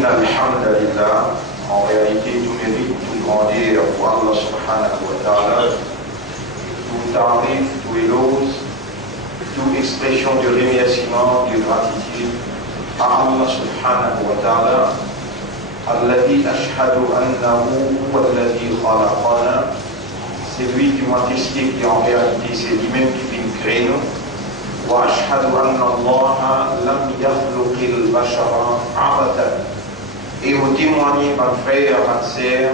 إن الحمد لله en réalité tout mérite, tout grandeur pour Allah subhanahu wa ta'ala, tout tarif, tout éloge, toute expression de remerciement, de gratitude à Allah subhanahu wa ta'ala, الذي أشهد أنه هو الذي خلقنا, c'est lui qui m'a testé qui en réalité c'est lui-même qui vient créer nous. وأشهد أن الله لم يخلق البشر عبثا. Et au témoigner, ma frère, ma sœur,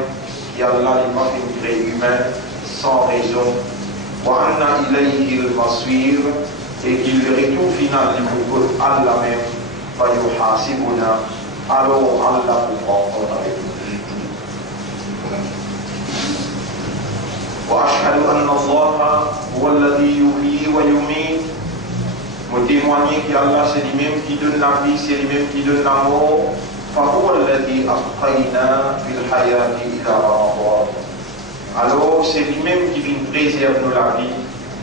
qui Allah n'est pas fait créer humain sans raison. وأن إليه المصير, et qu'il le retour final du pour Allah même, فيحاسبنا, alors Allah vous prend compte avec nous. وأشهد أن الله هو الذي يحيي ويميت. Vous témoignez qu'Allah c'est lui-même qui donne la vie, c'est lui-même qui donne la mort. فهو الذي أبقينا في الحياة إلى رمضان. Alors c'est lui-même qui vient préserver nous la vie,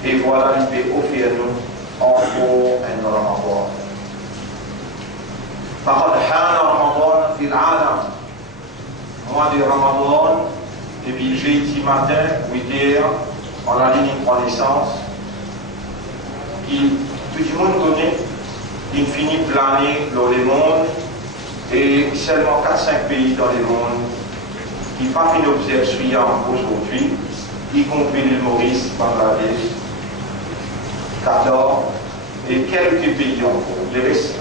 et voilà il peut offrir nous encore un Ramadan. فقد حان رمضان في العالم. Mois de Ramadan, depuis jeudi matin, 8h, on a ligne de connaissance, qui tout le monde connaît, il finit planer dans le monde, et seulement 4-5 pays dans le monde qui n'ont pas fini d'observer aujourd'hui, y compris l'île Maurice, Bangladesh, Qatar, et quelques pays encore. Le reste,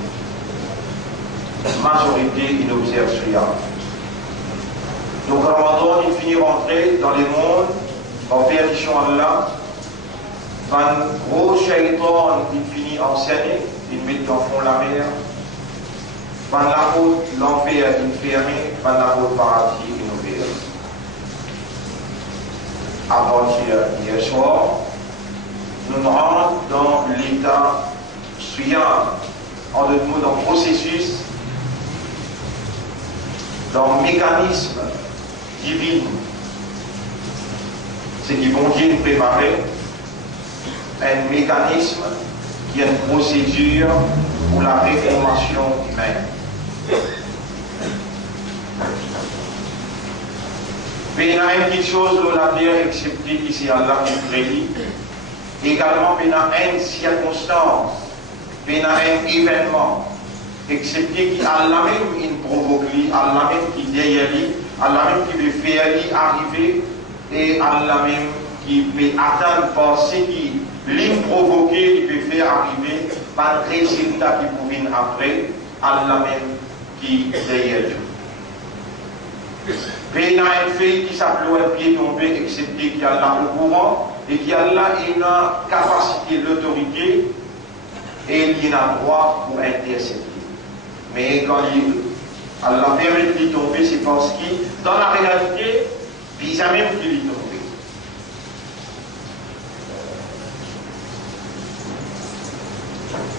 majorité, ils n'observent rien. Donc Ramadan, il finit rentrer dans le monde, en perdition Allah. Un gros shaitan, il finit enseigné, il met dans le fond la mer. Van la route, l'enfer, il fermé, van la route, paradis, il ouvert. Avant-hier, hier soir, nous rentrons dans l'état suivant, en d'autres mots, dans le processus, dans le mécanisme divin, c'est qui vont Dieu préparer un mécanisme qui est une procédure pour la réformation humaine. Mais il y a une petite chose où la terre excepté ici Allah qui prédit. Également, il y a une circonstance, il y a un événement, excepté qui Allah même il provoque, Allah même qui derrière lui, Allah même qui veut faire lui arriver, et Allah même qui peut atteindre par ce qui l'improvoqué, il peut faire arriver par le résultat qui provient après, Allah même qui derrière lui. Mais il y a un fait qui s'appelle un pied tombé, excepté qu'il y a là au courant, et qu'il y a là une capacité, l'autorité, et il y a droit pour intercepter. Mais quand Allah permet de tomber, c'est parce qu'il, dans la réalité, il y a même qu'il est tombé.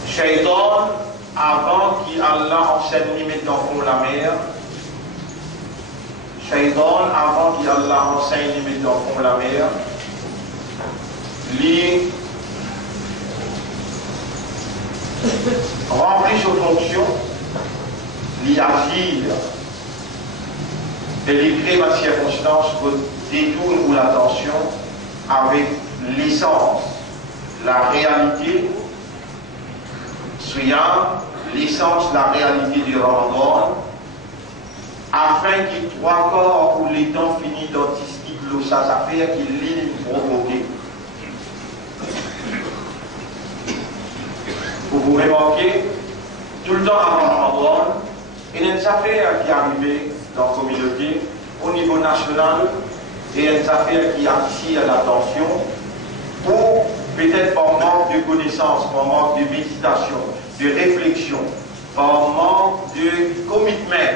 Shaitan, avant qu'Allah enseigne lui mettre dans le fond la mer, Shaitan, avant qu'Allah enseigne lui mettre dans le fond la mer, lui remplit ses fonctions, lui agit, et lui crée ma circonstance pour détourner ou l'attention avec l'essence, la réalité, soyant l'essence, la réalité du Ramadan, afin qu'il trois corps où les temps finis d'antistique, ça s'affaire qu'il l'île provoqué. Vous remarquez, tout le temps avant Ramadan, il y a une affaire qui est arrivée dans la communauté au niveau national et une affaire qui attire l'attention pour peut-être par manque de connaissances, par manque de méditation, de réflexion, par manque de commitment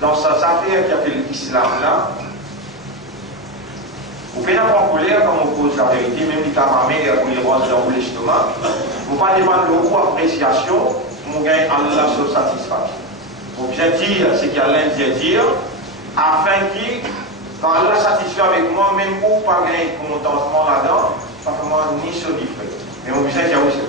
dans cette affaire qui appelle l'islam là. Vous pouvez être en colère quand on pose la vérité, même si ma mère ou les rois dans l'estomac. Vous ne pouvez pas demander de vos appréciations pour gagner Allah sur satisfaction. L'objectif, c'est qu'il y a l'interdire afin que, quand Allah satisfait avec moi, même pour pas gagner contentement là-dedans, pas vraiment ni sur ni fait. Mais on vient qu'il y a aussi.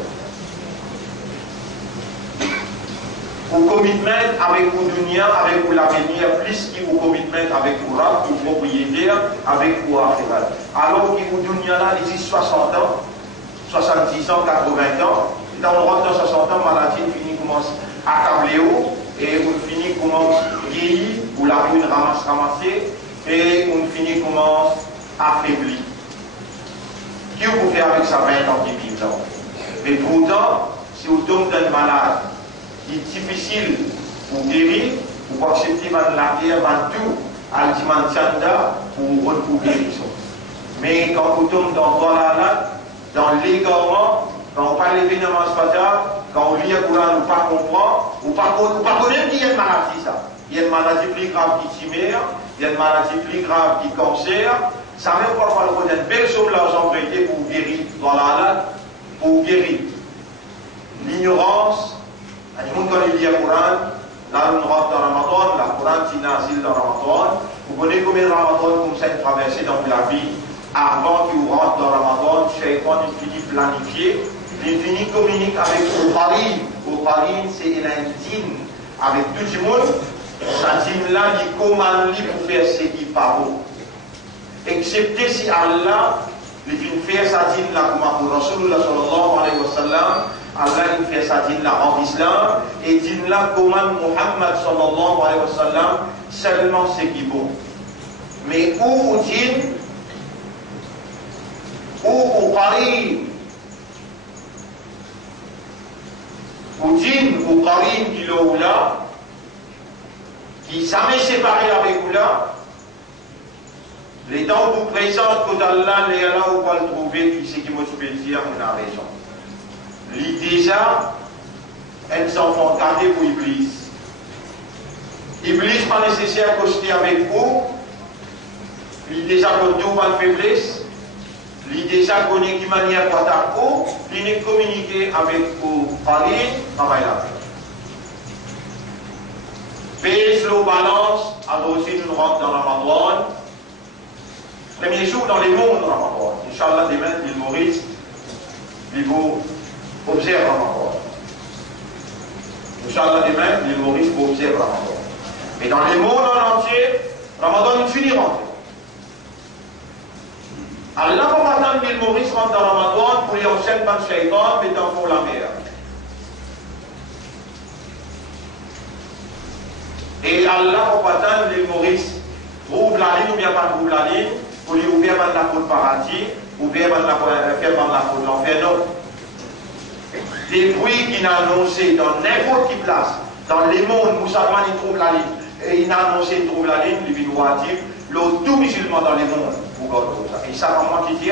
Vous commitment avec vos dunya, avec vos l'avenir, plus que vous commitment avec vos rab, vos propriétaires, avec vos affaires. Alors que vos dunya là, d'ici 60 ans, 70 ans, 80 ans, quand on rentre dans 60 ans, maladie finit commence à câbler haut, et on finit commence à vieillir, ou la brune ramasser, et on finit commence à affaiblir. Qui vous fait avec sa 20 ans qui vivent là? Mais pourtant, si vous tombez d'un malade, il est difficile pour guérir, pour accepter la guerre, tout, à l'Imantanda, pour guérison. Mais quand vous tombez dans l'égarement, quand on parle d'événements spatiaux, quand on lit le Coran, on ne pas comprend, on ne pas connaître qu'il y a une maladie, ça. Il y a une maladie plus grave qui tumeur, il y a une maladie plus grave qui cancer. Ça même pas falloir une belle somme d'argent prêté pour guérir dans pour guérir. L'ignorance, le monde quand il lit le Coran, là on rentre dans Ramadan, la Coran qui nasil dans Ramadan. Vous connaissez combien de Ramadan comme ça est traversé dans la vie avant que vous rentrez dans Ramadan, Shaitan il finit planifié, il finit communiquer avec Oparim. Oparim c'est un dîme avec tout le monde. Ce dîme là il commande pour faire ce qui pas bon. Excepté si Allah il fait faire sa dîme là comme pour Rasulullah sallallahu alayhi wa sallam, Allah il fait sa dîme là en islam, et dîme là commande Muhammad sallallahu alayhi wa sallam seulement ce qui est bon. Mais où au dîme, ou au Karim, au djinn, au Karim qui est là, qui jamais séparé avec vous là, les dents vous présentent que d'Allah, les Allah, vous va le trouver, qui c'est qui me peut dire, on a raison. L'idée déjà, elles enfants gardés pour Iblis. Iblis pas nécessaire de cocher avec vous, il déjà pour tout votre faiblesse. Il déjà connaît de manière patako, il est communiqué avec vous, Paris, travail là. Pèse le balance, alors aussi nous rentrons dans Ramadan. Premier jour dans les mondes Ramadan. Inch'Allah, demain, l'île Maurice, il vous observe Ramadan. Inch'Allah, demain, l'île Maurice vous observe Ramadan. Et dans les mondes en entier, Ramadan il finit rentrer. Allah va attendre l'île Maurice rentre dans Ramadan pour y enchaîner par le shaitan, mais dans pour la mer. Et Allah va attendre l'île Maurice trouve la ligne ou bien pas trouve la ligne pour lui ouvrir la porte paradis, ouvrir la porte l'enfer. Non. Des bruits qu'il a annoncé dans n'importe quelle place, dans les mondes, musulmans ils trouvent la ligne. Et il a annoncé qu'il trouve la ligne, il dit tout musulman dans les mondes. Et ça, comment tu dis,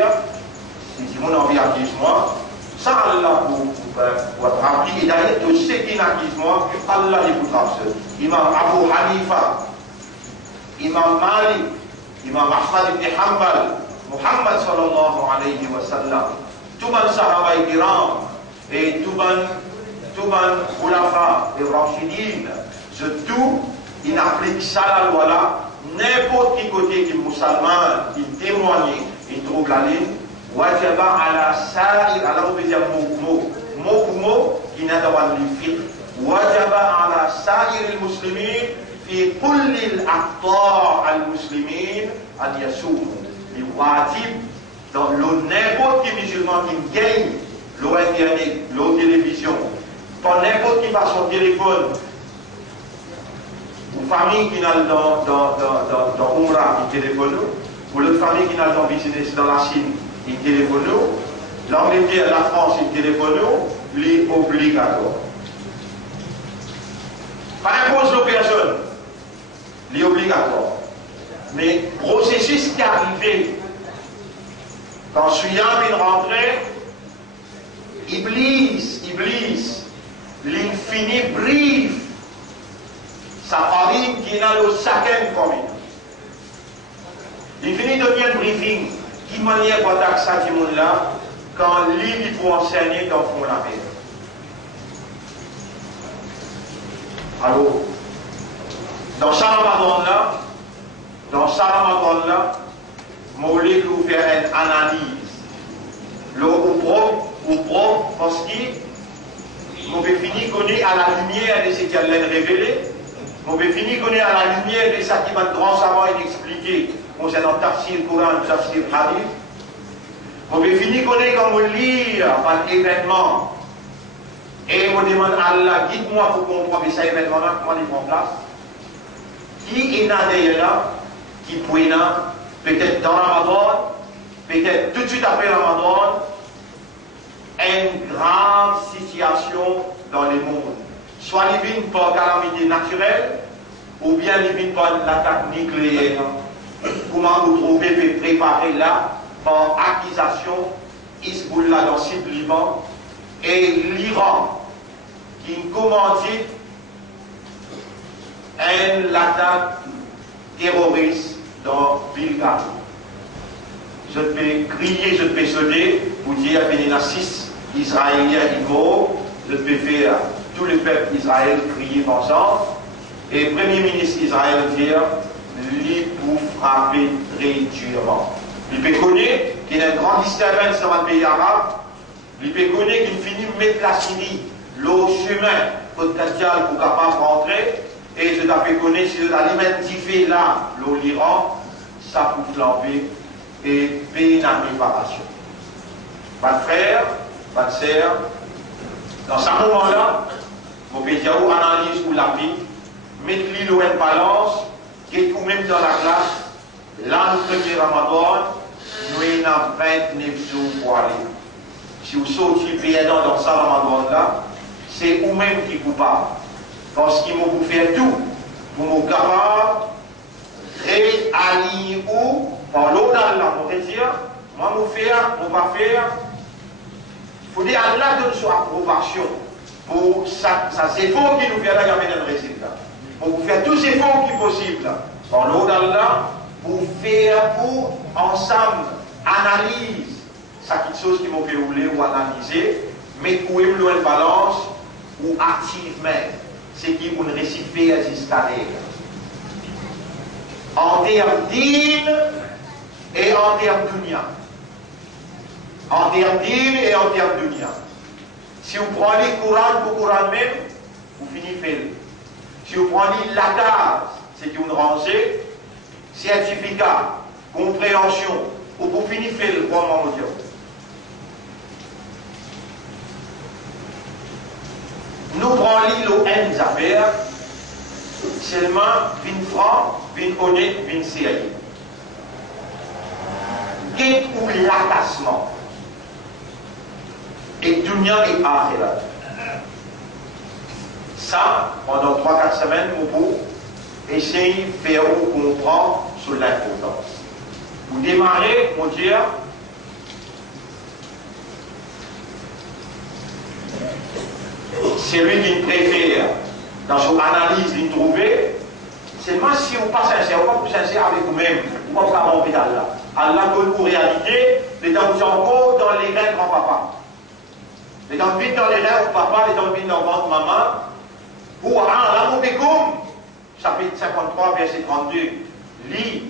si mon envie accuse-moi, ça, Allah, pour rappeler, et d'ailleurs, tout ce qui accuse-moi, Allah l'écoutera seul. Imam Abu Hanifa, Imam Malik, Imam Ahmad ibn Hanbal, Muhammad sallallahu alayhi wa sallam, tout le monde sahaba et kiram, et tout le monde khulafa et rachidin, tout, il applique ça la loi là. N'importe qui côté qui est musulman, qui témoigne, il trouve la ligne, wajaba ala sa'ir, alors on peut dire mot pour mot, qui n'a pas de fiqh, wajaba ala sa'ir al-muslimin, fi kulli al-aqtar al-muslimin, an yasoumu. Il wajib, dans n'importe qui musulman qui gagne, l'eau internet, l'eau télévision, par n'importe qui passe son téléphone, une famille qui n'a dans Umrah, il téléphone nous. Ou l'autre famille qui n'a dans business dans la Chine, il téléphone nous. L'Angleterre, la France, il téléphone nous. Il est obligatoire. Pas impose aux personnes. Il est obligatoire. Mais le processus qui est arrivé, quand celui-là vient de rentrer, Iblis, l'infini brief, sa famille qui n'a le chacun comme il finit de bien briefing. Qui manière pour attaquer ça qui monde là quand lui il faut enseigner dans fond la paix. Alors, dans ce Ramadan là, je voulais vous faire une analyse. Au propre, parce que on peut finir qu'on est à la lumière de ce qu'elle a révélé, on peut finir qu'on est à la lumière de ce qui va grand savant expliquer concernant Tafsir Coran, Tafsir Hadith. On peut finir qu'on est comme on lit par événement et on demande à Allah, guide-moi pour comprendre ces événements-là, comment ils prennent place. Qui est là, qui peut là, peut-être dans Ramadan, peut-être tout de suite après Ramadan, une grave situation dans le monde. Soit il vient par calamité naturelle, ou bien il vient par l'attaque nucléaire. Comment vous trouvez préparer là, par accusation, Hezbollah dans le sud Liban, et l'Iran, qui commande l'attaque terroriste dans Bilga. Je peux crier, je peux sauter, pour dire qu'il y a 6 Israéliens égaux, je peux faire tout le peuple d'Israël crier ensemble, et le Premier ministre d'Israël dire, lui pour frapper très durement. Il peut connaître qu'il y a une grande disturbance dans le pays arabe, il peut connaître qu'il finit de mettre la Syrie, le chemin potentiel pour capable de rentrer, et je t'appelle connaître si l'alimentifier là, l'Iran, ça peut flamber et payer la réparation. Pas de frère, pas de sœur, dans ce moment-là, mon pays analyse ou la vie, mettre l'île ou une balance, qui est tout même dans la classe, là nous premier Ramadan, nous avons 29 jours pour aller. Si vous sortez payant dans ce Ramadan-là, c'est vous-même qui vous parle. Parce qu'il vous faire tout pour vous capable réaligner ou par l'eau d'Allah, on va dire, moi vous faire, on va faire. Il faut dire Allah donne son approbation pour ça c'est efforts qui nous fait là amener un résultat. Pour vous faire tous ces efforts qui sont possibles par l'eau d'Allah, pour faire pour ensemble analyse chaque chose qui m'a fait rouler ou analyser, mais où est une balance ou activement c'est qui vous récipient à jusqu'à en termes d'île et en termes d'unia. En termes d'île et en termes d'unia. Si vous prenez le Coran pour le Coran même, vous finissez. Si vous prenez la case, c'est une rangée, certificat, compréhension, ou vous finissez le roman mondial. Nous prenons l'île aux affaires, seulement 20 francs, 20 honnêtes, 20 séries. Qu'est-ce ou l'attassement? Et dunya et akhirat. Ça, pendant 3-4 semaines, nous pouvons essayer de faire comprendre sur l'importance. Vous démarrez, mon Dieu, c'est lui qui préfère, dans son analyse, de trouver, seulement si vous ne pas sincère, vous ne pas sincère avec vous-même, vous ne pas vous tromper d'Allah. Allah donne pour réalité, les dents vous encore dans les reins de grand-papa. Les dents vides dans les reins de papa, les dents vides dans le ventre de maman. Pour un l'amour des goûts, chapitre 53, verset 32, lit,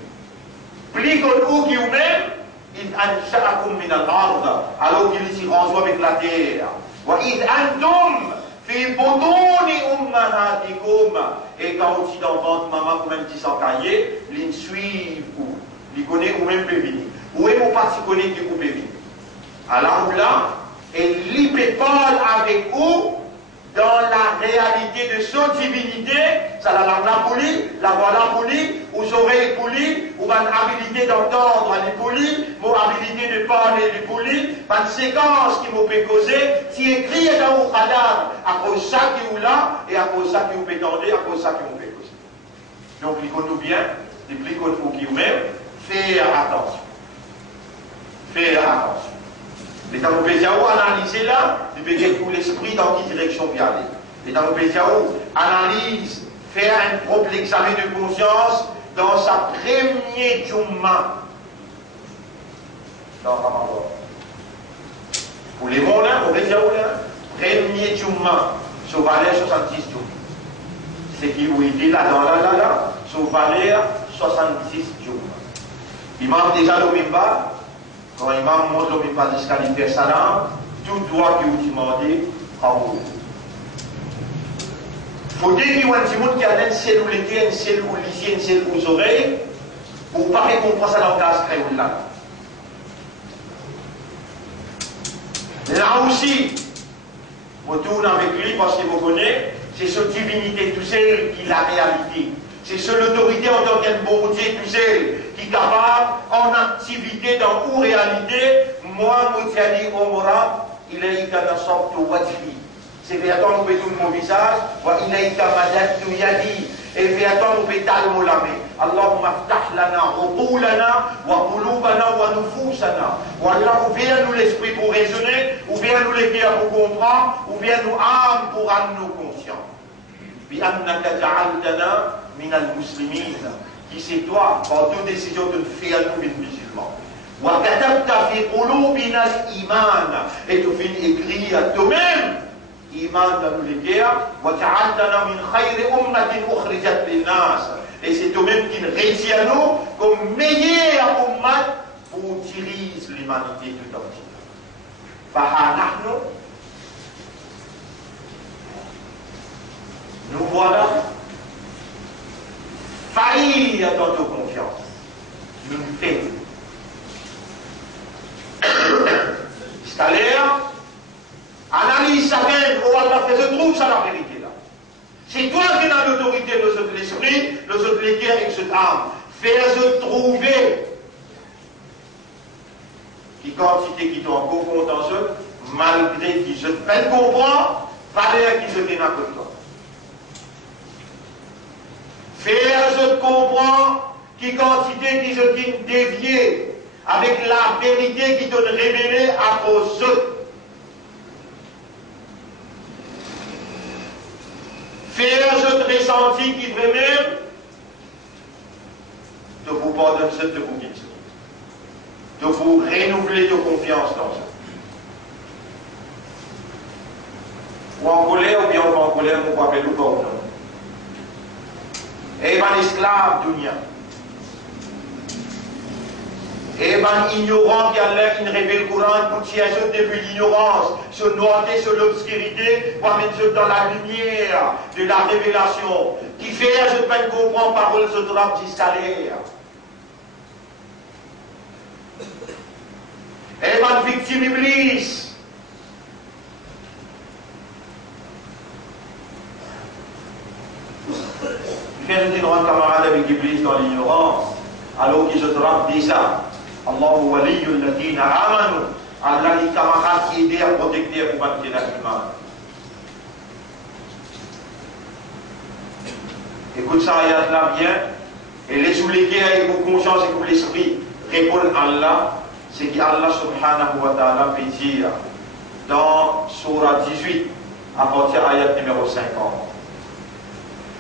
plie comme vous qui vous-même, il ansha'akum min al-ard, alors qu'il s'y renvoie avec la terre. Wa id antum fi butuni ummahatikum, et quand on dit dans le ventre maman comme un petit sancaillé, il suit ou il connaît ou même peut venir. Ou est mon parti connaît qui peut venir. Alors là, et il peut parler avec vous dans la réalité de son divinité, ça la langue pour lui, la voix pour lui, aux oreilles pour lui, ou une habilité d'entendre pour lui, mon habilité de parler pour lui, une séquence qui m'a fait causer, si écrit dans vos radars, à cause de ça qui est là, et à cause de ça qui vous fait tendre, à cause de ça qui vous fait causer. Donc, liquons-nous bien, liquons-nous qui vous-même, faire attention. Faire attention. Les temps où analyser là, vous pouvez dire pour l'esprit dans quelle direction vous aller. Les temps où analyse, faire un propre examen de conscience dans sa première Jumma. Dans Ramadan. Pour les mots là, on va dire premier Jumma, sur valeur 70 Jumma. C'est qui vous dit là, sur valeur 66 Jumma. Il manque déjà le Mimba. Quand l'imam monte le Mimba jusqu'à l'Inter Salam, tout doit que vous demandez à vous. faut dire qu'il y a un petit monde qui a une cellule ou l'été, une cellule ou l'ici, une cellule aux oreilles, pour pas comprendre ça dans le cas créole là. Là aussi, je tourne avec lui parce qu'il vous connaît, c'est cette divinité tout seul qui est la réalité. C'est cette autorité en tant qu'un bon Dieu tout seul qui est capable, en activité, dans une réalité, moi, Moutiani Omora, il est une sorte de wadfi. C'est véritablement qu'on peut tout mon visage, il est une madame de yadi, et véritablement on peut talmo l'amé. Allahumma ftah lana, uqulana, wa qulubana, wa nufusana. Ou Allah, ou bien nous l'esprit pour raisonner, ou bien nous les cœurs pour comprendre, ou bien nous âmes pour rendre nous conscients. بأنك جعلتنا من المسلمين qui c'est toi par toute décision de faire nous des musulmans وكتبت في قلوبنا الإيمان et tu finis écrire toi-même إيمان dans nous les cœurs وجعلتنا من خير أمة أخرجت للناس et c'est toi-même qui nous retient nous comme meilleure ummat pour diriger l'humanité tout entière فها نحن nous voilà faillis dans nos confiance. Nous nous faisons. C'est-à-dire, analyse ça même, on va faire se trouve ça la vérité là. C'est toi qui as l'autorité de l'esprit, de l'équerre et de cette âme. Faire se trouver. Qui quantité qui t'en confronte en eux, malgré qui se peine comprend, valeur qui se tienne à côté de toi. Faire je comprends qui quantité qui se dit déviée avec la vérité qui donne révélée à cause d'eux. Faire je ressenti qui vraiment de vous pardonner de vous guider, de vous renouveler de confiance dans eux. Ou en colère ou bien ou pas en colère, on va appeler ou pas ou non. Et ben esclave dunia. Et ben ignorant qui a l'air qui ne révèle le Coran pour tirer depuis l'ignorance, se noyer sur l'obscurité, pour mettre dans la lumière de la révélation, qui fait je ne peux pas comprendre parole ce drap d'escalier. Et ben victime Iblis. Faire une grande camarade avec Iblis dans l'ignorance, alors qu'il se trompe déjà. Allahu waliyul ladina amanu. Allah les camarades qui aident à protéger pour battre l'humain. Écoute ça, ayat là bien. Et les souliers avec vos consciences et vos l'esprit répondent à Allah. C'est qu'Allah subhanahu wa ta'ala fait dire dans Surah 18, à partir de ayat numéro 50.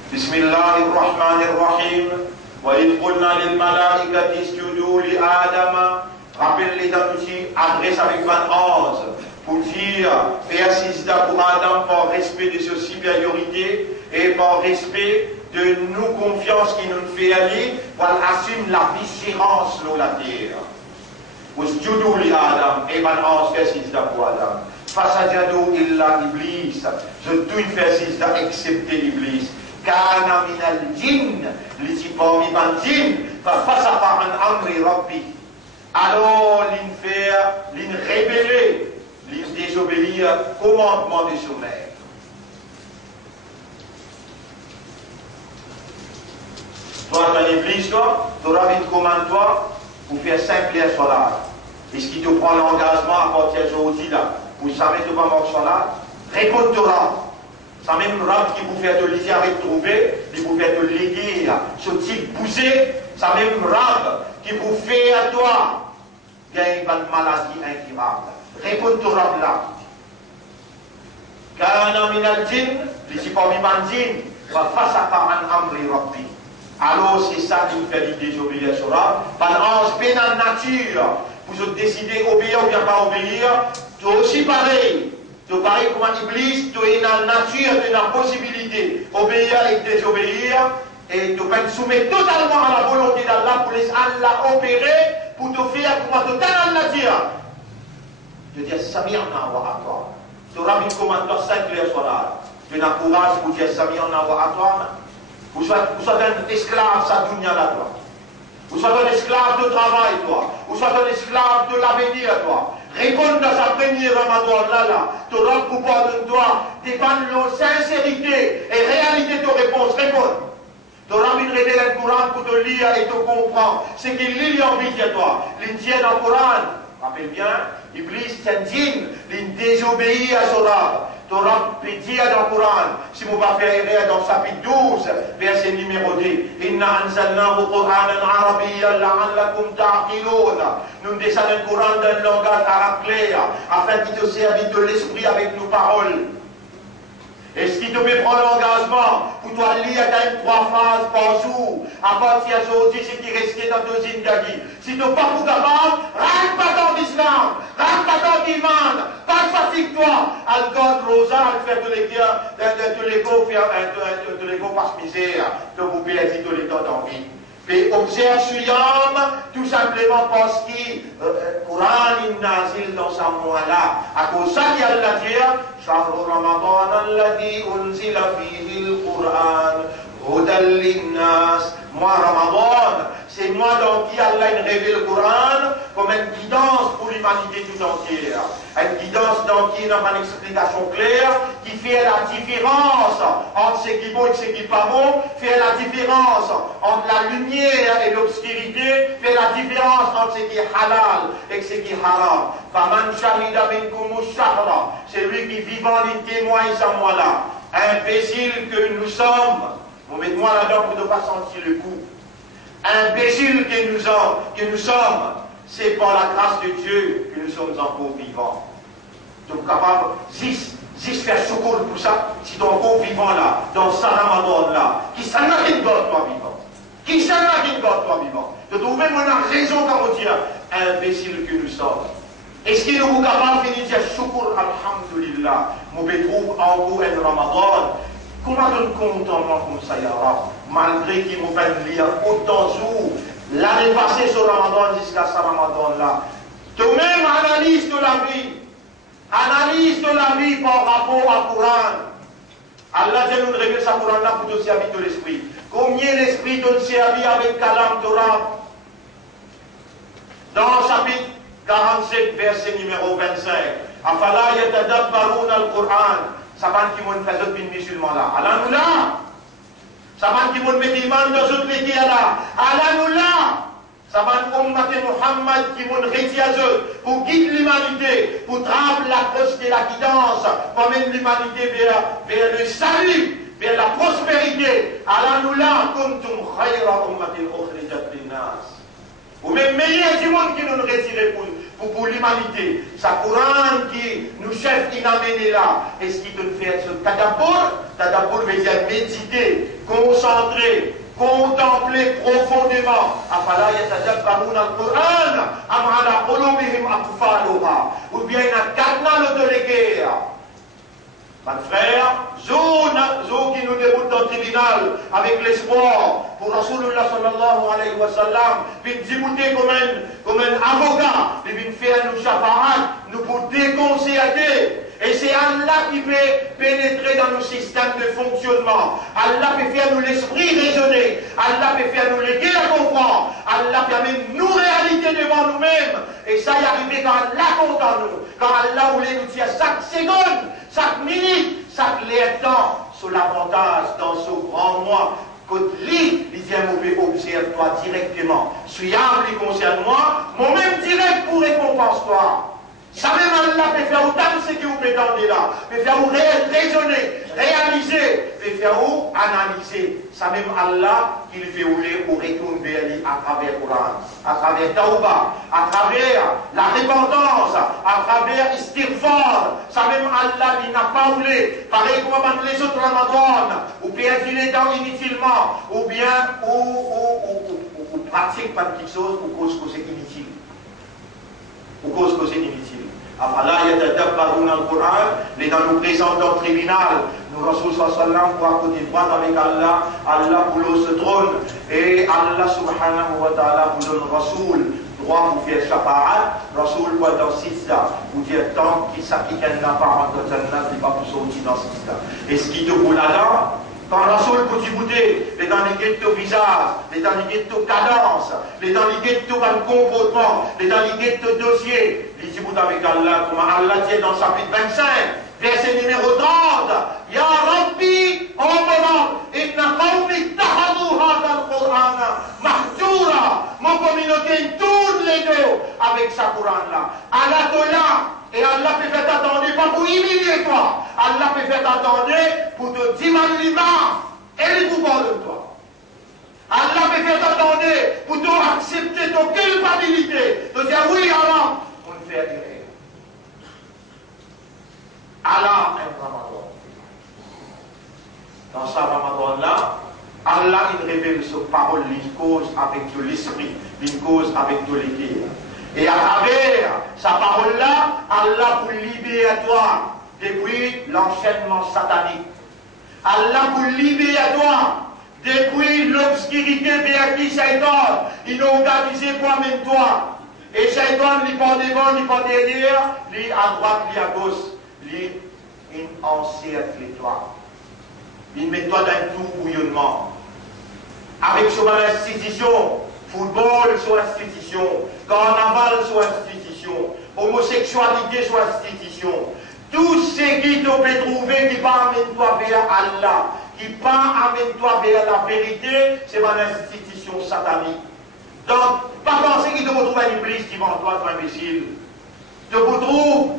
بسم الله الرحمن الرحيم وإذ قلنا للملائكة اسجدوا لآدم rappelle-les dans l'outil adresse avec 21 pour dire faire sijda pour Adam par respect de sa supériorité et par respect de nos confiance qui nous fait aller pour assumer la vigilance sur la terre. Usjudu li Adam et 21 faire sijda pour Adam. Fasajadu illa Iblis. Je dois faire sijda excepté Iblis. Kana min al-jinn, li si parmi ban jinn, fa fasaqa an amri rabbi. Alors, l'in révéler, l'in désobéir commandement de son maître. Toi, dans l'église, toi, tu auras vite commande toi pour faire 5 prières solaires. Est-ce qu'il te prend l'engagement à partir d'aujourd'hui là, pour savoir que tu vas marcher là? Réponds-toi. Ça même rab qui vous fait te liser avec trouver, qui vous fait te léguer, ce type poussé, ça même rab qui vous fait à toi, il y a une maladie incurable. Réponds-toi rab là. Kana min al-jinn, les parmi bandines, va face à an amri rabbi. Alors c'est ça qui nous fait désobéir sur rab. Par ange pénal nature, vous décidez d'obéir ou bien pas obéir, c'est aussi pareil. Tu pareil comme Iblis, tu es dans la nature, tu as la possibilité d'obéir et de désobéir, et tu peux te soumettre totalement à la volonté d'Allah pour laisser Allah opérer, pour te faire comme tu es dans la nature. Je dis, Samirna wa akbar. Tu auras mis comme toi 5 prières solaires. Tu n'as courage pour dire ça, en avoir à toi. Vous soyez un esclave, ça dunya là, toi. Vous soyez un esclave de travail, toi. Vous soyez un esclave de l'avenir, toi. Réponds dans sa première Ramadan, là. Tu auras pour pardonne-toi. Dépend de la sincérité et réalité de réponse. Réponds. Tu auras une révélation le Coran pour te lire et te comprendre. C'est qu'il lit envie de toi. L'Indien dans le Coran. Rappelle bien, Iblis, c'est un djinn. Il désobéit à son rab. Tu auras dire dans le Coran, si vous va faire erreur dans le chapitre 12, verset numéro 2, Inna anzalnahu Qur'anan arabiyyan la'allakum ta'qilun. Nous descendons le Coran d'un langage arabe clair, afin qu'il te serve de l'esprit avec nos paroles. Et ce qui te fait prendre l'engagement pour toi lire dans 3 phases par jour, à partir d'aujourd'hui, c'est qui reste dans 2 Indagi. Si tu n'es pas pour capable, reste pas dans l'islam, reste pas dans l'iman, pas fatigue-toi, al God rosa, al faire de l'ego par misère, que vous perdez tout le temps d'envie. Mais observe Suyam, tout simplement parce qu'il Coran il nazil dans sa mois-là. À cause de ça, il y a la dire, Shahr Ramadan alladhi unzila fihi al-Quran, hudan linnas. Moi, Ramadan, c'est moi dans qui Allah révèle le Coran comme une guidance pour l'humanité tout entière. Une guidance dans qui il n'y a pas une explication claire, qui fait la différence entre ce qui est bon et ce qui n'est pas bon, fait la différence entre la lumière et l'obscurité, fait la différence entre ce qui est halal et ce qui est haram. Faman shahida minkum ash-shahra, c'est lui qui vivant il témoigne ça moi-là. Imbécile que nous sommes. Vous mettez-moi là-dedans pour ne pas sentir le coup. Imbéciles que nous sommes, c'est par la grâce de Dieu que nous sommes encore vivants. Donc, capable, juste faire secours pour ça, si tu es encore vivant là, dans ce Ramadan là, qui s'en a qui garde toi vivant. Qui s'en a qui garde toi vivant. De trouver mon raison comme dire, imbéciles que nous sommes. Est-ce que nous sommes capables de dire secours, alhamdulillah, nous retrouvons encore un Ramadan. Comment donne contentement comme ça, Yara, malgré qu'il nous fait lire autant de jours, l'année passée sur Ramadan jusqu'à ce Ramadan-là. Toi-même, analyse de la vie par rapport à Coran. Allah nous révèle sa Coran-là pour te servir de l'esprit. Combien l'esprit donne servi avec Kalam Torah? Dans le chapitre 47, verset numéro 25. Afala yatadabbaruna al-Quran. Ça va qui m'ont fait d'autres musulmans là. Allah nous là. Ça va qui m'ont mis iman dans d'autres pays là. Allah nous là. Ça va ummat Muhammad qui m'ont retiré pour guider l'humanité, pour trapper la cause de la guidance, pour mener l'humanité vers le salut, vers la prospérité. Allah nous là. Kuntum khayra ummatin ukhrijat linnas. Ou même meilleur du monde qui nous retire pour l'humanité. Sa Coran qui nous chef qui nous amène là. Et ce qui te fait ce tadabbur veut dire méditer, concentrer, contempler profondément. Afala yatadabbaruna al-Quran am ala qulubihim aqfaluha. Ou bien il y a 4 ans de la guerre. Mon frère, zo qui nous déroute dans le tribunal avec l'espoir pour Rasulullah sallallahu alayhi wa sallam, puis débuter comme un avocat, puis faire nous shafa'at, nous pour déconcerter. Et c'est Allah qui peut pénétrer dans nos systèmes de fonctionnement. Allah peut faire nous l'esprit raisonner. Allah peut faire nous les guerres comprendre. Allah permet nous réalité devant nous-mêmes. Et ça y arrive quand Allah compte en nous. Quand Allah voulait nous dire chaque seconde, chaque minute, chaque temps sur l'avantage dans ce grand mois. Quand lui, il dit observe-toi directement. Suis humble, il concerne moi, moi-même direct pour récompense-toi. Ça même Allah peut faire autant de ce que vous prétendez là, peut faire vous raisonner, réaliser, peut faire vous analyser. Ça même Allah qui fait vous retourner vers lui à travers le Coran, à travers Tauba, à travers la repentance, à travers Istighfar. Ça même Allah qui n'a pas voulu, pareil comme les autres Ramadan, ou perdu les temps inutilement, ou bien ou pratique pas quelque chose pour cause que c'est inutile. Pour cause que c'est inutile. Afala yatadabbaruna al-Quran, les dans nous présente dans le tribunal, nous Rasul sallam pour à côté droit avec Allah, Allah pour le trône, et Allah subhanahu wa ta'ala pour le Rasul, droit pour faire shafaat, Rasoul voit dans Sista, pour dire tant qu'il s'applique un apparent dans Jannah, il va pour sortir dans Sista. Et ce qui te boule là, quand Rasoul peut t'y les dans les de ton visage, les dans les de ton cadence, les dans les de ton comportement, les dans les de ton dossier, les dit avec Allah, comme Allah dit dans chapitre 25, verset numéro 30, Ya Rabbi, oh mon inna qawmi tahadu hadha al-Qur'an mahjura, mon communauté tourne les deux avec sa Qur'an là. Allah te là, et Allah peut faire t'attendre pas pour humilier toi, Allah peut faire t'attendre pour te diminuer et le pouvoir de toi. Allah peut faire t'attendre pour te accepter ton culpabilité, de dire oui Allah, on le fait dire. Allah aime Ramadan. Dans ce Ramadan-là, Allah il révèle sa parole, une cause avec de l'esprit, une cause avec de l'équilibre. Et à travers sa parole-là, Allah pour libérer toi depuis l'enchaînement satanique. Allah pour libérer toi depuis l'obscurité de qui Shaitan, il a organisé toi-même toi. Et Shaitan, il pas devant, il pas derrière, il à droite, il à gauche. Il encercle toi. Il met toi dans un tout bouillonnement. Avec son institution, football sur institution, carnaval sur institution, homosexualité sur institution. Tout ce qui te peut trouver qui va amener toi vers Allah, qui va amener toi vers la vérité, c'est une institution satanique. Donc, pas penser qu'il te retrouve un iblis devant toi, toi imbécile. Tu te retrouves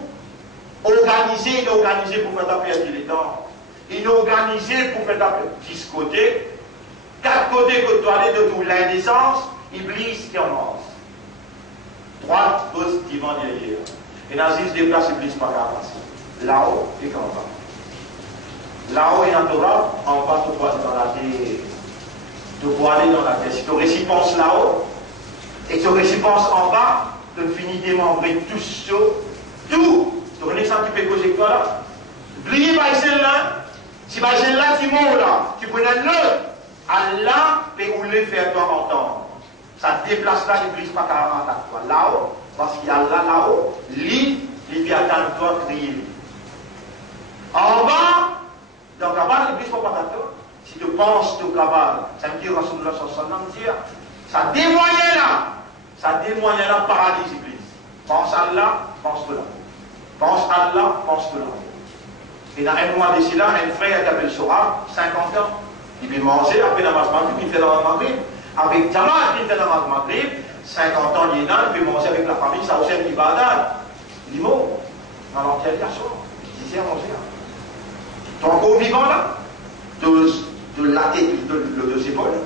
organisé pour faire ta perte du temps. Il est organisé pour faire ta 10 côtés. 4 côtés que tu allais de tout l'indécence, Iblis qui en mange. Droite, gauche, divan, derrière. Et Nazis se déplace, Iblis pas qu'à passer. Là-haut et en bas. Là-haut et en Torah, en bas, tu dois aller dans la terre. Tu dois aller dans la terre. Si tu récipenses là-haut, et tu récipenses en bas, tu finis démembrer tout ça, tout. Tu connais ça, tu peux causer avec toi là. Oubliez pas celle-là. Si pas celle-là, tu montes là. Tu connais l'autre. Allah peut où le faire toi entendre. Ça déplace là, il ne brise pas carrément à toi. Là-haut, parce qu'il y a là, là-haut, il vient attendre toi, crier. En bas, dans le cabal, il ne brise pas à toi. Si tu penses au cabal, ça me dit Rasulullah sallallahu alayhi wa sallam, ça démoyen là. Ça démoyen là, paradis, Iblis. Pense à Allah, pense de là. Pense à Allah, pense de là. Et dans un mois d'ici là, un frère qui appelle Sora, 50 ans, il vient manger, après la Maghrib, il fait la Maghrib. Avec Jamal, il fait la Maghrib, 50 ans, il est là, il peut manger avec la famille, ça aussi, il va là. Il dit, bon, dans l'entière garçon, il disait à manger. Tu es encore vivant là, de la tête, de ses épaules,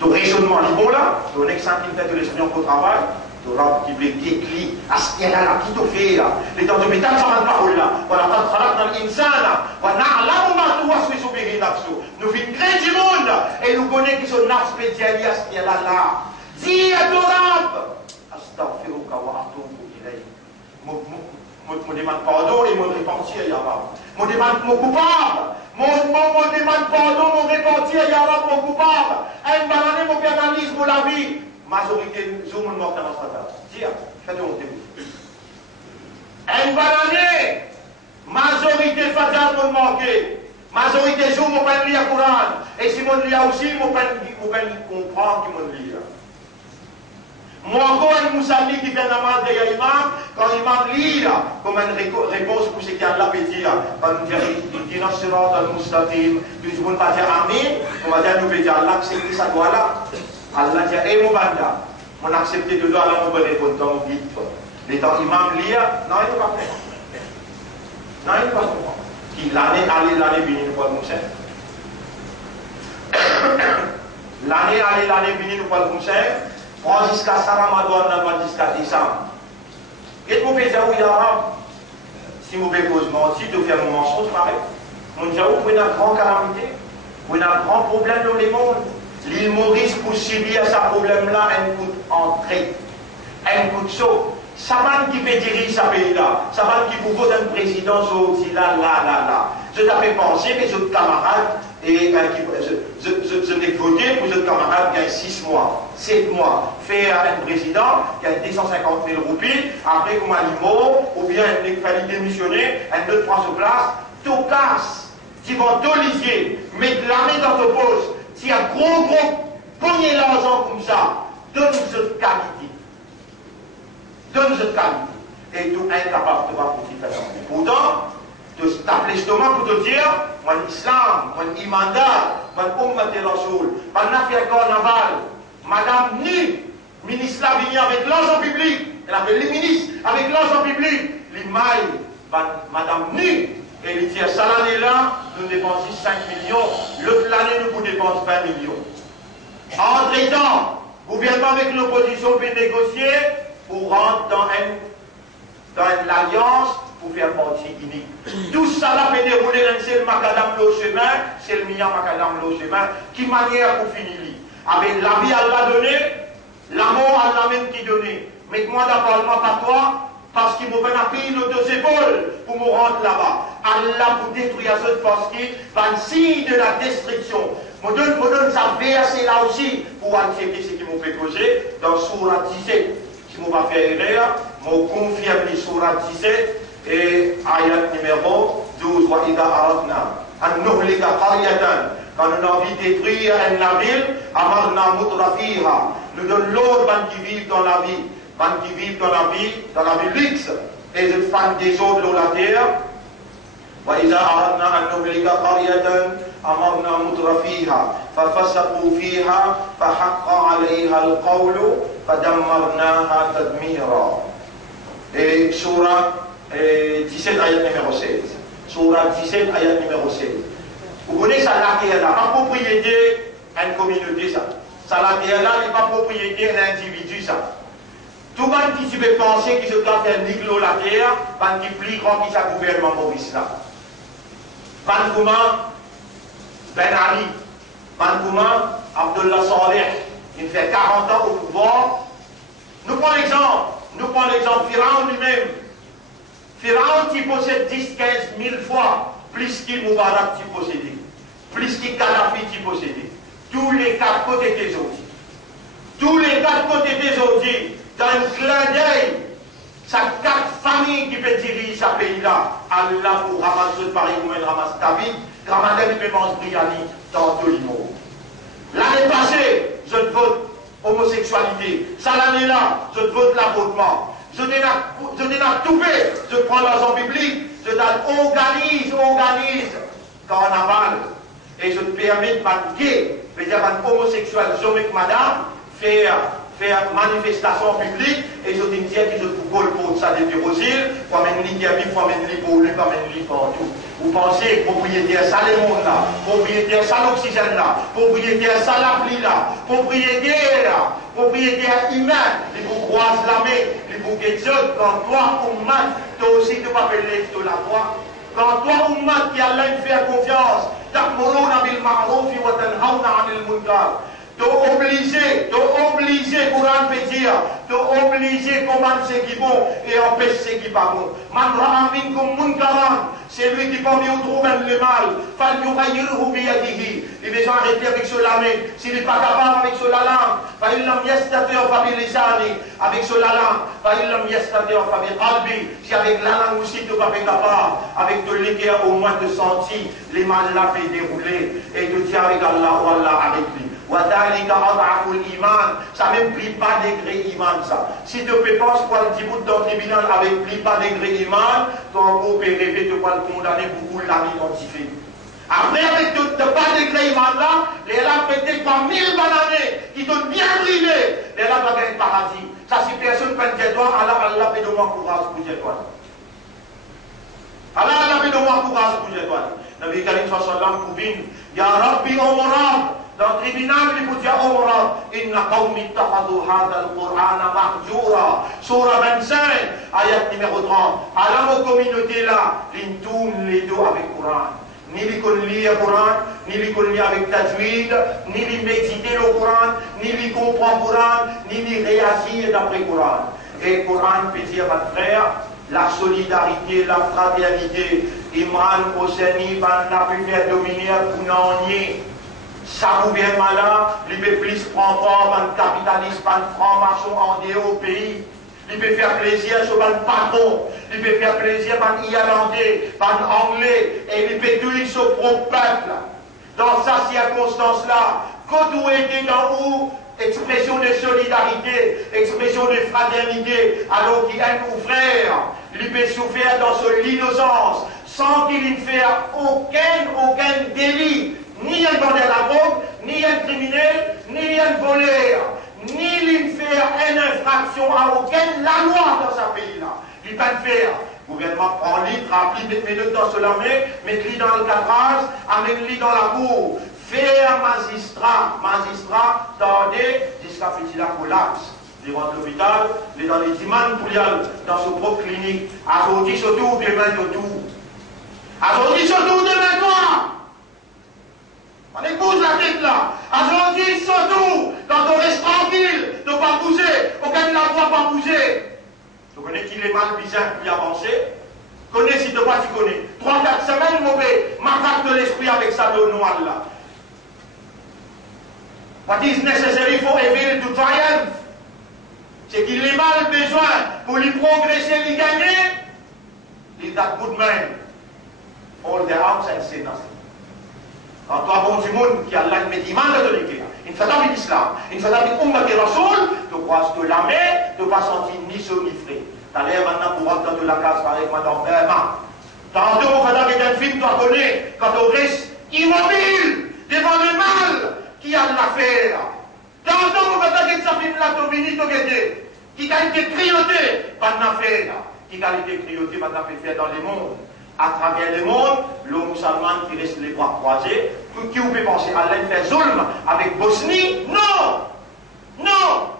de raisonnement, il est bon là, de l'exemple qu'il fait de l'expérience au travail. Tu auras qui veut déclic, à ce qu'il y a là, qui te fait là, les temps de métal, ça va parole là, voilà, quand tu as dans l'insana, voilà, là, on va se souvenir nous vivons créer du monde, et nous connaissons qui sont nafs spécialisés à ce qu'il y a là. Dis adorable, astaghfiruka wa atubu ilayk. Je demande pardon et je repentir, ya Rab. Je demande mon coupable. Je demande pardon, je repentir, ya Rab, mon coupable. Un banané, mon pénalisme, la vie. Majorité, zoom le mort dans notre table. Dis, faites-le monter. Un banané, majorité fatal pour manquer. Majorité zoom, on peut lire le Coran. Et si on lit aussi, on peut comprendre qu'il on lit. Moi encore, un moussaïli qui fait namaz de l'imam, quand l'imam lit, comme une réponse pour ce qu'il y a de l'appétit, quand il dit non, c'est dans le mustaqim, on va dire Amin, on va dire nous dire Allah, accepter ça doit là. Allah dit, eh mon banda, on a accepté de doigt, Allah, on va répondre dans mon guide. Les temps imam lit, non, il ne va pas faire. Non, il ne va pas faire. L'année venue, nous parlons de l'année venue, nous parlons de prends jusqu'à Ramadan, on jusqu'à décembre. Et vous pouvez dire, oui, si vous pouvez cause mentir, de faire mon mensonge, pareil. On dit, vous avez une grande calamité, vous avez un grand problème dans le monde. L'île Maurice, pour subir ce problème-là, un coup d'entrée, un coup de saut. Ça va qui peut diriger ce pays-là, ça va qui vous vote un président, aussi là. Je t'ai fait penser, mes autres camarades, et je n'ai voté pour ce camarade qui a 6 mois, 7 mois, faire un président qui a 250 000 roupies, après comme un limo, ou bien il fallait démissionner, un 2-3 sur place, tout casse, tu vas t'oliser, mettre la main dans ta poche, si un gros pogner l'argent comme ça, donne cette qualité. Donne cette qualité. Et tout incapable de voir pour faire ça. Pourtant, de taper l'estomac pour te dire, moi l'islam, moi l'imandal, moi l'ummat de Rasoul, moi l'affaire carnaval, madame ni, ministre là vient avec l'argent public, elle appelle les ministres avec l'argent public, les mailles, madame ni, et il dit, ça l'année là, nous dépensons 5 millions, l'autre l'année nous dépensons 20 millions. Entre-temps, gouvernement avec l'opposition peut négocier pour rentrer dans une alliance pour faire partie unique. Tout ça là peut dérouler, c'est le macadam le chemin, c'est le mien macadam le chemin, qui manière pour finir. Avec la vie Allah donné, l'amour Allah même qui donné. Mets-moi d'abord pas toi, parce qu'il m'a fait un pays de 2 épaules pour me rendre là-bas. Allah pour détruire cette parce qu'il va le signe de la destruction. Je donne ça verset là aussi pour accepter ce qui m'a fait causer dans Sourate 17. Si je vais faire erreur, je confirme Sourate 17 et ayat numéro 12. وَإِذَا أَرَدْنَا أَنْ نُهْلِكَ قَرْيَةً. Quand nous avons envie de détruire la ville, أَمَرْنَا مُتْرَفِيهَا. Nous donnons l'ordre qui vivent dans la vie. Qui vivent dans la vie luxe, et je fais des autres de la terre. وإذا أردنا أن نهلك قرية أمرنا مترفيها ففسقوا فيها فحق عليها القول فدمرناها تدميرا. Et Surah 17 ayat numéro 16. Surah 17 ayat numéro 16. Vous connaissez ça la terre là, pas propriété à une communauté ça. Ça la terre là n'est pas propriété d'un individu ça. Tout le monde qui peut penser qu'il se doit faire niglo la terre, quand il plus grand qui sa gouvernement Maurice là. Ban Kouma, Ben Ali, Ban Kouma, Abdullah Saleh, il fait 40 ans au pouvoir. Nous prenons l'exemple, Pharaon lui-même. Pharaon qui possède 10-15 000 fois plus qu'il Moubarak qui possédait, plus qu'il Kadhafi qui possédait. Tous les 4 côtés des autres. Tous les 4 côtés des autres. Dans un clin d'œil, ça 4 familles qui peuvent diriger ce pays-là. Allah pour ramasser Paris ou même ramasser David, ramasser les mémoires Briani dans tout le monde. L'année passée, je vote homosexualité. Ça l'année-là, je vote l'avortement. Je n'ai pas tout fait. Je prends l'argent public, je organise carnaval. Et je permets de pas de gay, c'est-à-dire un homosexuel, je avec madame, faire manifestation publique, et je dis que je vous pour ça des Brésil, pour amener les gamis, pour amener les pour lui, pour amener les partout. Vous pensez, propriétaire, ça le monde là, propriétaire, ça l'oxygène là, propriétaire, ça la pluie là, propriétaire humain, il vous croise la main, il vous guette quand toi, Oumman, toi aussi, tu vas faire l'effet de la foi. Quand toi, Oumman, qui a l'un de faire confiance, ta'muruna bil ma'ruf wa tanhauna 'anil munkar. T'es obligé, Coran peut dire, t'es obligé commander ce qui est bon et empêcher ce qui n'est pas bon. Man ra'a minkum munkaran, c'est lui qui parmi vous trouve le mal. Fal yughayyiruhu biyadihi. Il est arrêté avec cela main. S'il n'est pas capable avec cela langue, fa illam yastati' fa bi lisani. Avec cela langue, fa illam yastati' fa bi qalbi. Si avec la langue aussi tu pas capable, avec de l'équerre au moins de sentir les mal là fait dérouler et de dire avec Allah ou Allah avec lui. Ça même pris pas degré iman ça. Si tu peux penser quoi le petit bout dans le tribunal avec pris pas degré iman, ton groupe est rêvé de quoi le condamner beaucoup l'ami identifié. Après avec de pas degré iman là, les là peut-être pas 1000 bananes qui t'ont bien brûlé, les là doivent gagner le paradis. Ça si personne prend tes doigts, Allah fait de moi courage pour tes doigts. Allah fait de moi courage pour tes doigts. Nabi Karim sallallahu alayhi wa sallam pour Ya Rabbi Omar. Dans le tribunal, il faut dire Omar, Inna qawmi ittakhadhu hadha al-Qur'ana mahjura. Surah 25, ayat numéro 30. Alors, nos communautés là, ils tournent les dos avec le Coran. Ni les lire le Coran, ni les lire avec tajwid, ni les méditer le Coran, ni les comprendre le Coran, ni les réagir d'après le Coran. Et le Coran peut dire, mon frère, la solidarité, la fraternité, Imran Hosseini, n'a pu faire dominer pour n'en nier. Ça gouvernement là, il peut plus prendre part dans le capitalisme, dans le franc-maçon en dehors au pays. Il peut faire plaisir sur le patron, il peut faire plaisir par l'Irlandais, par l'Anglais, et il peut tuer son propre peuple. Dans sa circonstance-là, quand vous êtes dans où, expression de solidarité, expression de fraternité, alors qu'il y a un frère, il peut souffrir dans son innocence, sans qu'il ne fasse aucun délit, ni un bandit à la drogue, ni un criminel, ni un voleur, ni il ne fait une infraction à aucune la loi dans ce pays-là. Il ne peut pas faire. Le gouvernement prend litre, applique des minutes dans ce lamé, met-le dans le cadrage, amène-le dans la cour. Faire magistrat, tardé, jusqu'à ce qu'il collapse. Il rentre à l'hôpital, il est dans les dimanches pour aller dans son propre clinique. Aujourd'hui, surtout, demain, surtout. Aujourd'hui, surtout, demain, toi. On épouse la tête là. Aujourd'hui, surtout, quand on reste tranquille, de ne pas bouger, aucun ne la voit pas bouger. Tu connais qu'il est mal bizarre puis avancé. Connais si de quoi tu connais. 3-4 semaines, mauvais, macaque de l'esprit avec sa dos noire là. What is necessary for evil to triumph? C'est qu'il est mal besoin pour lui progresser, lui gagner. Leave that good man. All the house and say nothing. Quand toi, bon du monde qui a là, il me demande de l'écrire. Il ne fait pas l'islam. Il ne fait pas l'umma de Rasoul. Tu crois que la main, tu ne vas pas sentir ni chaud ni frais. Tu as l'air maintenant pour rentrer dans la case avec madame Berman. Tantôt, on va dans un film, tu connais, quand on reste immobile devant le mal qui a l'affaire. Tantôt, on va dans un film là, tu viens de guetter. Qui a été crioté par l'affaire. Qui a été crioté par l'affaire dans le monde. À travers le monde, le musulman qui reste les bras croisés, qui vous peut penser à l'un faire zulm avec Bosnie? Non! Non!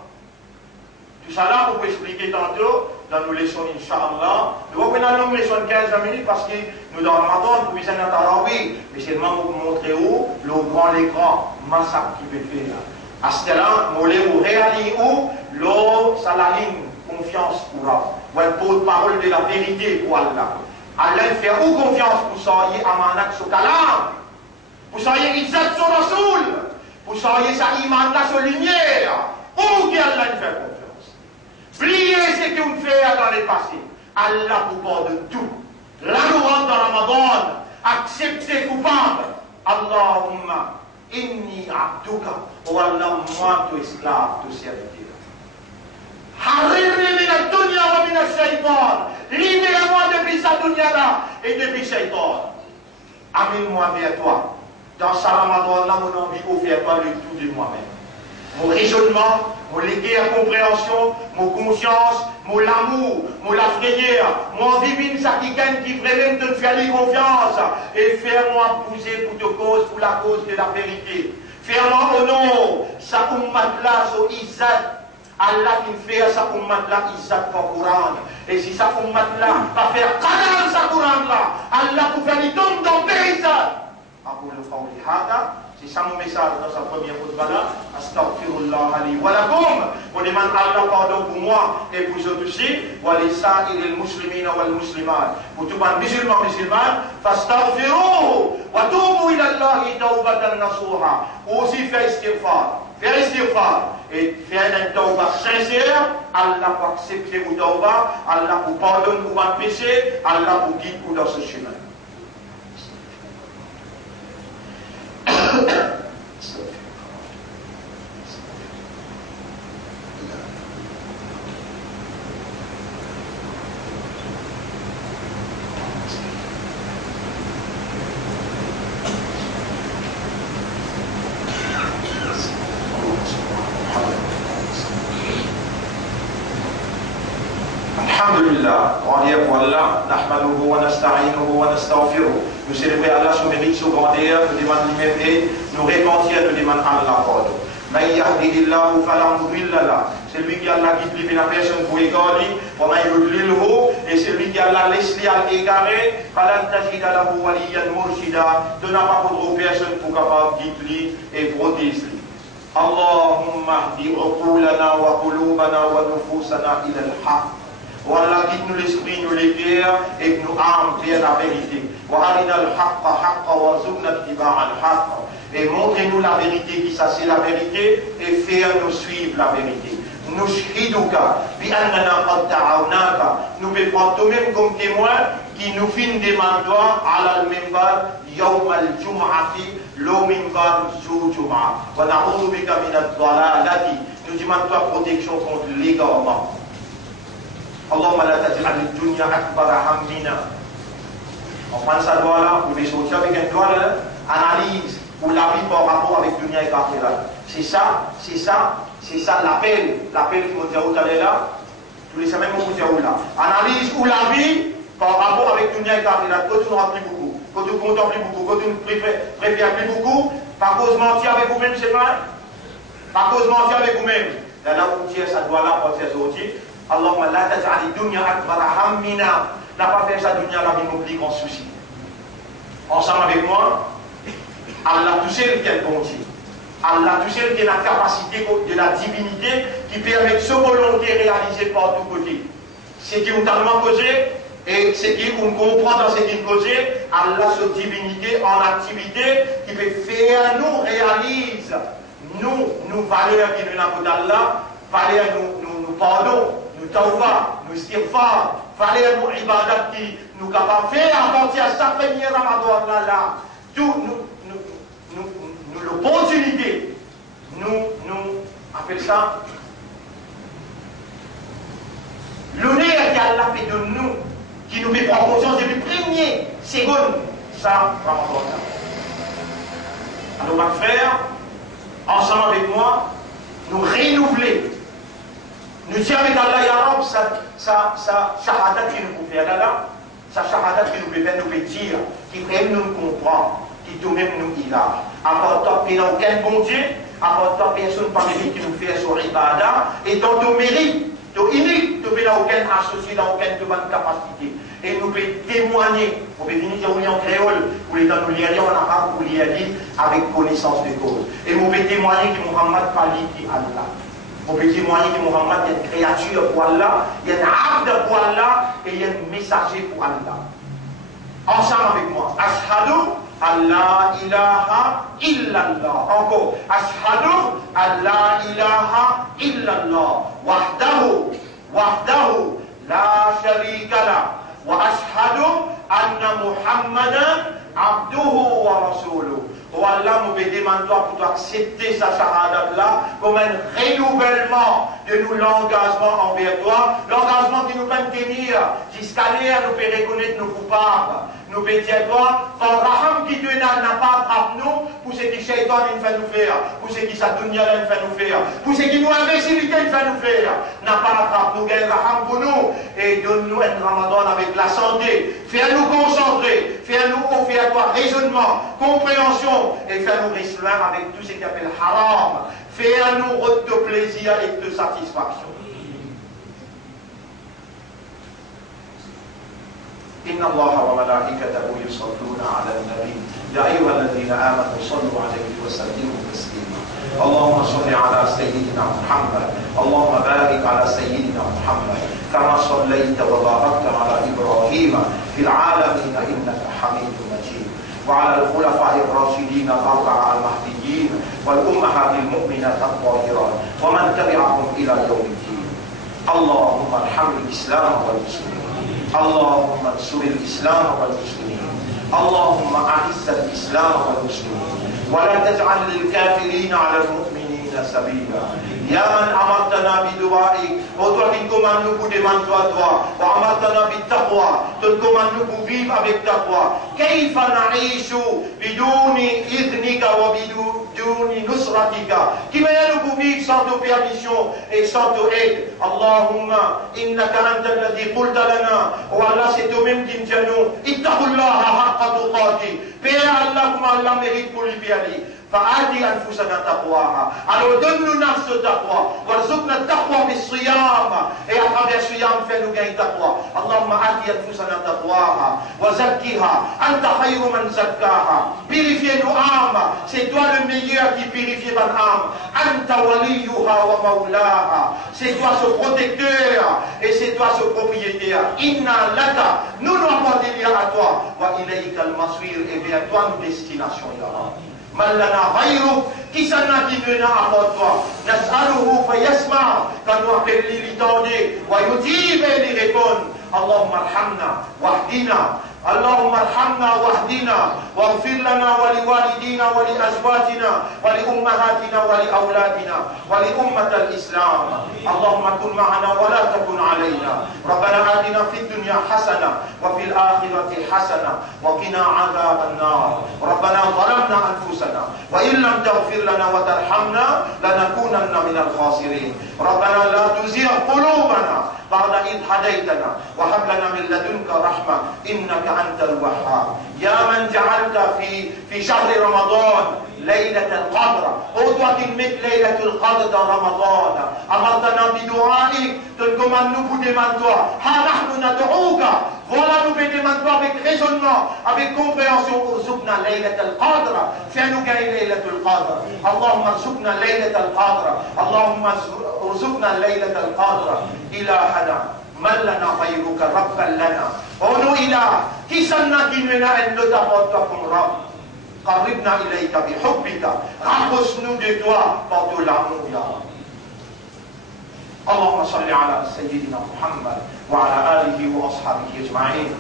Tout ça là, vous pouvez expliquer tantôt dans nos leçons, Inch'Allah. Nous allons une leçon de 15 minutes parce que nous dans le Ramadan, nous visons à Tarawi, mais c'est seulement pour vous montrer où le grand écran, massacre qui peut faire. À ce là, nous voulons réaliser où l'eau, ça la ligne, confiance pour Allah. Ou un porte-parole de la vérité pour Allah. Allah fait ou confiance pour soyez amanak sur kalam, pour soyez izzat sur Rasoul, pour soyez sa iman sur lumière, ou qui Allah fait confiance. Pliez ce que vous faites dans le passé. Allah vous pardonne tout. Là nous rentrons dans Ramadan, acceptez coupable. Allahumma inni abduka, ou Allah moi tu esclave, tu serviteur. Harrirni min ad-dunya wa min ash-shaytan. Libère-moi depuis sa dunya là et depuis shaytan. Amène-moi vers toi. Dans ce Ramadan-là, mon envie offert toi le tout de moi-même. Mon raisonnement, mon guerre compréhension, mon conscience, mon amour, mon la frayeur, mon envie ça qui gagne, qui vraiment te faire confiance. Et faire-moi bouger pour te cause, pour la cause de la vérité. Faire-moi honneur, sa ummat-là, so izzat. Allah qui fait sa ummat-là, izzat pour Coran. Et si sa ummat-là va faire qadar sa Coran-là, Allah pour faire les tombes dans le pays. أقول قولي هذا c'est ça mon message dans sa première khutbah. Astaghfirullah li wa lakum. On demande Allah pardon pour moi et pour vous aussi. Wa li sa'iril muslimina wal muslimat. Pour tout le musulman musulman, fastaghfiruhu wa tubu ila Allahi tawbatan nasuha. Aussi faire istighfar. Faire istighfar et faire un tawbah sincère. Allah pour accepter vos tawbah, Allah pour pardonner vos péchés, Allah pour guider vous dans ce chemin. Alhamdulillah, on dit pour Allah, nahmaduhu wa nasta'inuhu wa nastaghfiruh. Nous célébrons Allah son mérite, son grandeur, nous demandons lui-même et nous repentir, nous demandons Allah pardon. Man yahdihillahu fala mudilla lahu. C'est lui qui a la guide la personne pour égarer, wa man yudlilhu, et c'est lui qui a la laissé à égarer, falan tajida lahu waliyan murshida. De n'a pas pour personne pour capable guider et protéger. Allahumma hdi uqulana wa qulubana wa nufusana ila al-haq. Voilà, guide-nous l'esprit, nous les cœurs et nous âmes vers la vérité. وَأَرِنَا الْحَقَّ حَقًّا وَارْزُقْنَا اتِّبَاعَ الْحَقِّ. Et montrez-nous la vérité, qui ça c'est la vérité, et fais-nous suivre la vérité. Nous shhiduka, bi'annana qad ta'awnaka. Nous pouvons prendre toi-même comme témoin, qui nous fait une demande à al-minbar, yawm al-jum'ati, lo minbar jou jum'a. Wa na'udhu bika min ad-dalalati. Nous demandons toi protection contre l'égarement. Allahumma la taj'al ad-dunya akbara hammina. On prend sa doigt là, vous pouvez sortir avec un doigt là, analyse ou la vie par rapport avec Dunya et Akhirah. C'est ça l'appel qu'il faut dire où tu es là, tous les semaines on vous dire où là. Analyse ou la vie par rapport avec Dunya et Akhirah. Quand tu n'auras plus beaucoup, quand tu contemples plus beaucoup, quand tu ne préfères plus beaucoup, par cause mentir avec vous-même, c'est vrai? Par cause mentir avec vous-même. Là où tu es, ça doit là pour faire sortir. Allahumma la taj'al ad-dunya akbara hammina. N'a pas fait ça dunya la vie mon plus grand souci. Ensemble avec moi, Allah tout seul qui est le bon Dieu. Allah tout seul qui a la capacité de la divinité qui permet de se volonté réaliser par tous côtés. Ce qui nous tellement causé et ce qui nous comprend dans ce qui nous causé, Allah sa divinité en activité qui peut faire nous réalise nous valeurs qui nous avons d'Allah, valeurs nous pardon, nous tawba, nous istighfar, valeurs nous ibadat qui nous capables de faire à partir de sa première Ramadan là, tout nous l'opportunité, nous appelons ça l'honneur qu'Allah fait de nous, qui nous met prendre conscience depuis première seconde, ça, Ramadan. Alors, ma frère, ensemble avec moi, nous renouveler. Nous disons avec Allah, Ya Rab, sa shahadat qui nous peut faire là, sa shahadat qui nous peut faire, nous peut dire, qui aime nous comprendre, qui nous-mêmes nous il a. Apportant qu'il n'y a aucun bon Dieu, apportant personne parmi nous qui nous fait sur l'ibada, et dans nos mérites, nos uniques, nous n'avons aucun associé, dans aucune demande capacité. Et nous pouvons témoigner, on peut venir dire en créole, ou les dans nous lire en arabe, ou lire avec connaissance de cause. Et nous pouvons témoigner que Muhammad parle qui Allah. On peut témoigner que Muhammad est une créature pour Allah, il y a un abd pour Allah, et il y a un messager pour Allah. Ensemble avec moi. Ashhadu Allah ilaha illallah. Encore. Ashhadu Allah ilaha illallah. Wahdahu la sharika la. Wa ashhadu anna Muhammadan abduhu wa rasuluhu. Oh Allah, nous te demandons pour accepter sa shahada là comme un renouvellement de nous l'engagement envers toi, l'engagement qui nous peut tenir jusqu'à l'air, nous peut reconnaître nos coupables. Nous pouvons dire toi, ton raham qui Dieu n'a pas attrapé nous, pour ce qui shaitan fait nous faire, pour ce qui sa dunya fait nous faire, pour ce qui nous imbécilité fait nous faire, n'a pas attrapé nous, gagne raham pour nous, et donne-nous un ramadan avec la santé, fais-nous concentrer, fais-nous offrir à toi raisonnement, compréhension, et fais-nous rester avec tout ce qui appelle haram, fais-nous de plaisir et de satisfaction. إن الله وملائكته يصلون على النبي يا أيها الذين آمنوا صلوا عليه وسلموا تسليما اللهم صل على سيدنا محمد اللهم بارك على سيدنا محمد كما صليت وباركت على إبراهيم في العالمين إنك حميد مجيد وعلى الخلفاء الراشدين الأربعة المهديين والأمهات المؤمنات الطاهرات ومن تبعهم إلى يوم الدين اللهم ارحم الإسلام والمسلمين اللهم انصر الإسلام والمسلمين اللهم أعز الإسلام والمسلمين ولا تجعل للكافرين على المؤمنين سبيلا يا من أمرتنا بدعائك وتوفي commande nous pour demander à toi وأمرتنا بالتقوى تcommande nous pour vivre avec taqwa كيف نعيش بدون إذنك وبدون نصرتك كيف nous pour vivre sans ta permission et sans ta aide اللهم إنك أنت الذي قلت لنا والله c'est toi-même qui nous dit nous اتقوا الله حق تقاته Père Allah comme Allah mérite pour lui aller فآتي أنفسنا تقواها alors donne-nous نفس التقوى وارزقنا التقوى بالصيام et à travers le صيام fais-nous gagner taqwa اللهم آتي أنفسنا تقواها وزكها أنت خير من زكاها purifie nos âmes c'est toi le meilleur qui purifie ton âme أنت وليها ومولاها c'est toi ce protecteur et c'est toi ce propriétaire إنا لك nous nous appartenons à toi وإليك المصير et vers toi nous destination ya Rabbi من لنا غيرك كسنا كننا أخوتوا نسأله فيسمع كانوا أقل لتودي ويجيب لريبون اللهم ارحمنا واهدنا اللهم ارحمنا واهدنا واغفر لنا ولوالدينا ولأزواجنا ولأمهاتنا ولأولادنا ولأمة الإسلام اللهم كن معنا ولا تكن علينا ربنا آتنا في الدنيا حسنة وفي الآخرة حسنة وقنا عذاب النار ربنا ظلمنا أنفسنا وإن لم تغفر لنا وترحمنا لنكونن من الخاسرين ربنا لا تزغ قلوبنا بعد إذ هديتنا وهب لنا من لدنك رحمة إنك أنت الوهاب يا من جعلت في شهر رمضان ليلة القدر أوتواتمك ليلة القدر رمضان أمرتنا بدعائك تلكم أن نبدي من toi ها نحن ندعوك voilà nous bénissons toi avec raisonnement avec compréhension ارزقنا ليلة القدر fais-nous gagner ليلة القدر اللهم ارزقنا ليلة القدر اللهم ارزقنا ليلة القدر إلهنا من لنا غيرك ربا لنا أونو إله كسنا كننا أن نتفضلكم رب قربنا إليك بحبك rapproche-nous de toi par de l'amour يا رب اللهم صل على سيدنا محمد وعلى آله وأصحابه أجمعين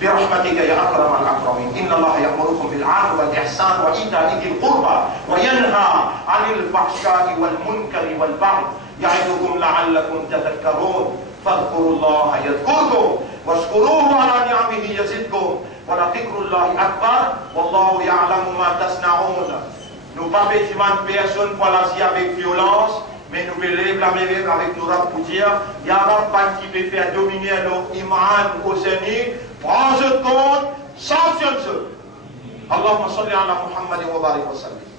برحمتك يا أكرم الأكرمين إن الله يأمركم بالعدل والإحسان وإيتاء ذي القربى وينهى عن الفحشاء والمنكر والبغي يعظكم لعلكم تذكرون فاذكروا الله يذكركم واشكروه على نعمه يزدكم ولذكر الله أكبر والله يعلم ما تصنعون. Nous pas bêtiment personne pour l'Asie avec violence, mais nous voulons réclamer avec nous pour dire il y a un qui peut faire dominer l'Iman au Seigneur, prends-le compte, sanctionne-le. Allahumma salli ala Muhammad wa barik wa sallim.